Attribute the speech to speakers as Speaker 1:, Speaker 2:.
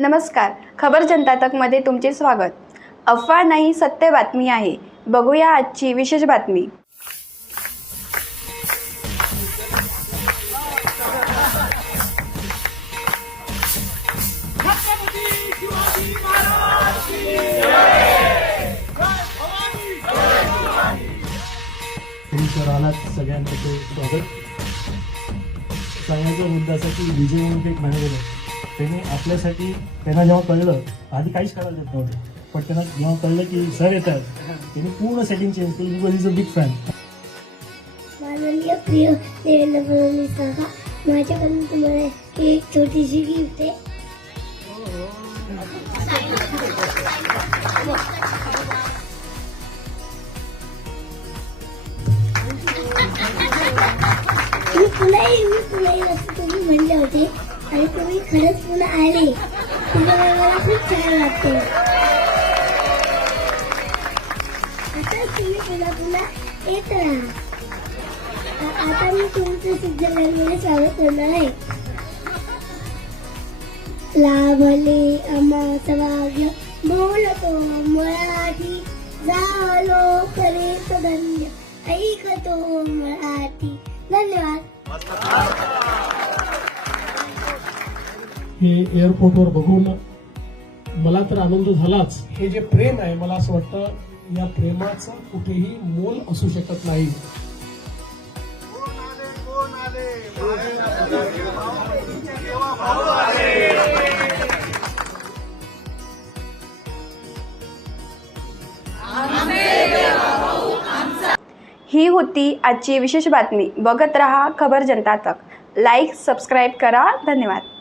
Speaker 1: नमस्कार. खबर जनता तकमध्ये तुमचे स्वागत. अफवा नाही सत्य बातमी आहे. बघूया आजची विशेष बातमी.
Speaker 2: तुम्ही सर सगळ्यांचं स्वागत. सांगायचा मुद्दा विजय म्हणून एक मॅनेजर आहे त्याने आपल्यासाठी त्यांना जेव्हा कळलं आधी काहीच करायला देत नव्हते पण त्यांना जेव्हा कळलं की सर येतात त्यांनी पूर्ण सेटिंग चेंज केली. Because is a big fan
Speaker 3: माननीय प्रिय देवेंद्र फडणवीस काका माझ्याकडून तुम्हाला एक छोटीशी गिफ्ट आहे. मी पुन्हा येईन मी पुन्हा येईन असं तुम्ही म्हणले होते. आणि तुम्ही खरंच पुन्हा आले. तुम्हाला मला खूप छान वाटते. आता तुम्ही पुन्हा पुन्हा येत राहा. आता मी तुमचं सिद्धरामध्ये स्वागत करणार आहे. लाभले अमास भाग्य बोलतो मराठी झालो खरे धन्य ऐकतो मराठी. धन्यवाद.
Speaker 2: हे एअरपोर्टवर बघून मला तर आनंद झालाच. हे जे प्रेम आहे मला असं वाटतं या प्रेमाचं कुठेही मोल असू शकत नाही.
Speaker 1: ही होती आजची विशेष बातमी. बघत रहा खबर जनता तक. लाईक सबस्क्राईब करा. धन्यवाद.